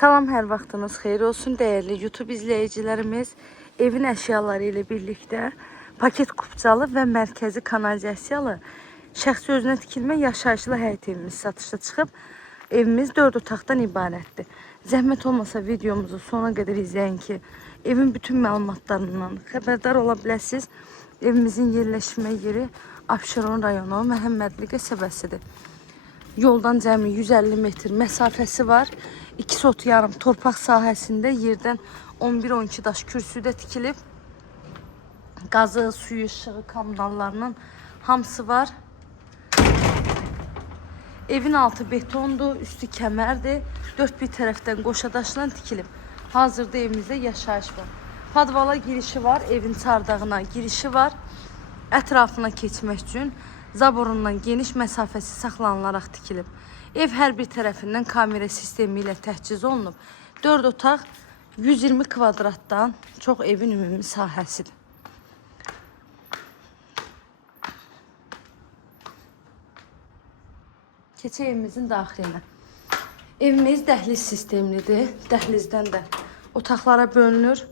Salam, hər vaxtınız xeyir olsun değerli YouTube izleyicilerimiz. Evin əşyaları ilə birlikdə paket kupcalı və mərkəzi kanalizasiyalı şəxsi özünə tikilmə yaşayışlı həyət evimiz satışa çıxıb. Evimiz 4 otaqdan ibarətdir. Zəhmət olmasa videomuzu sona qədər izləyin ki, evin bütün məlumatlarından xəbərdar ola biləsiniz. Evimizin yerləşmə yeri Abşeron rayonu Məhəmmədli qəsəbəsidir. Yoldan cəmi 150 metr məsafəsi var. 2 sot yarım torpaq sahəsində yerdən 11-12 daş kürsüdə tikilib. Qazı, suyu, işığı, kommunallarının hamısı var. Evin altı betondur, üstü kəmərdir. 4 bir tərəfdən qoşadaşla tikilib. Hazırda evimizdə yaşayış var. Padvala girişi var, evin çardağına girişi var. Ətrafına keçmək üçün zaborundan geniş məsafəsi saxlanılaraq tikilib. Ev hər bir tərəfindən kamera sistemi ilə təchiz olunub. 4 otaq 120 kvadratdan çox evin ümumi sahəsidir. Keçək evimizin daxilinə. Evimiz dəhliz sistemlidir. Dəhlizdən də otaqlara bölünür.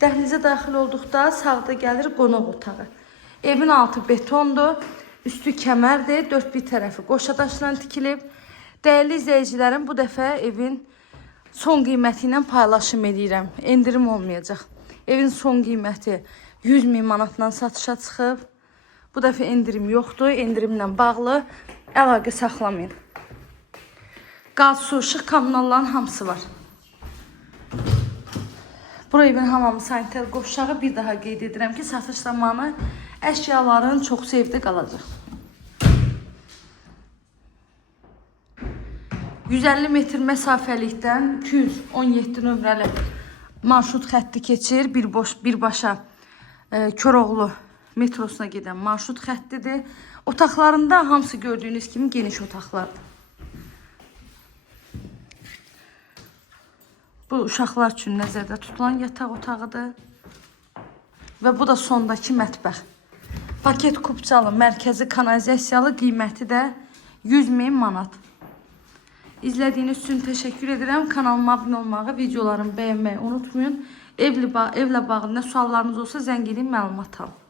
Dəhlizə daxil olduqda sağda gəlir qonaq otağı. Evin altı betondur, üstü kəmərdir, 4 bir tərəfi qoşadaşla tikilib. Dəyərli izləyicilərim, bu dəfə evin son qiyməti ilə paylaşım edirəm. Endirim olmayacaq. Evin son qiyməti 100.000 manatdan satışa çıxıb. Bu dəfə endirim yoxdur. Endirimlə bağlı əlaqə saxlamayın. Qaz, su, işıq, kommunalların hamısı var. Bu evin hamamı sanitar qovşağı. Bir daha qeyd edirəm ki, satış zamanı əşyaların çoxsu evdə qalacaq. 150 metr məsafəlikdən 217 nömrəli marşrut xətti keçir. Birbaşa Koroğlu metrosuna gedən marşrut xəttidir. Otaqlarında hamısı gördüyünüz kimi geniş otaqlardır. Bu uşaqlar üçün nəzərdə tutulan yataq otağıdır. Və bu da sondakı mətbəx. Paket kupcalı, mərkəzi kanalizasiyalı, qiyməti də 100.000 manat. İzlədiyiniz üçün təşəkkür edirəm. Kanalıma abunə olmağı, videolarımı bəyənməyi unutmayın. Evlə bağlı nə suallarınız olsa zəng edin, məlumat alın.